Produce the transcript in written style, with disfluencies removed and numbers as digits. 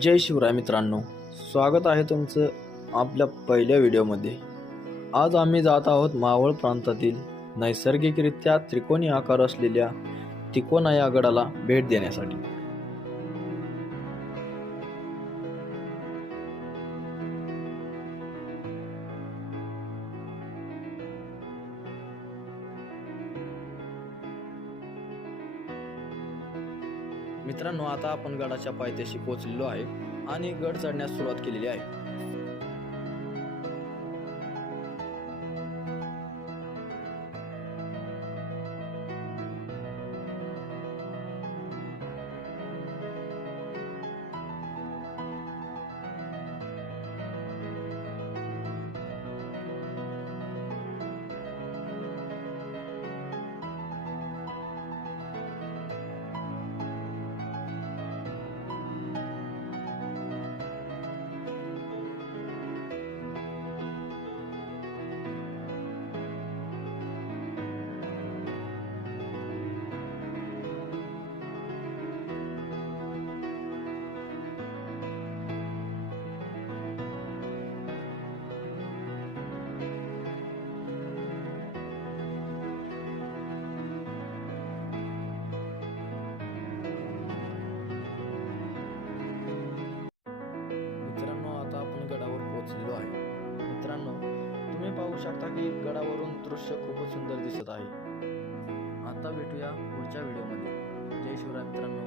जय शिवराय मित्रांनो, स्वागत आहे तुमचं आपल्या पहिल्या व्हिडिओमध्ये। आज आम्ही जात आहोत मावळ प्रांतातील नैसर्गिकरित्या त्रिकोणी आकार असलेल्या तिकोना या गडाला भेट देण्यासाठी। मित्रांनो, आता आपण गडाच्या पायथ्याशी पोहोचलेलो आहे आणि गड चढण्यास सुरुवात केलेली आहे। मित्रांनो, आता आपण गडावर पोहोचलेलो आहे। मित्रांनो, तुम्ही पाहू शकता की गडावरून दृश्य खूपच सुंदर दिसत आहे। आता भेटूया पुढच्या व्हिडिओमध्ये। जय शिवराय मित्रांनो।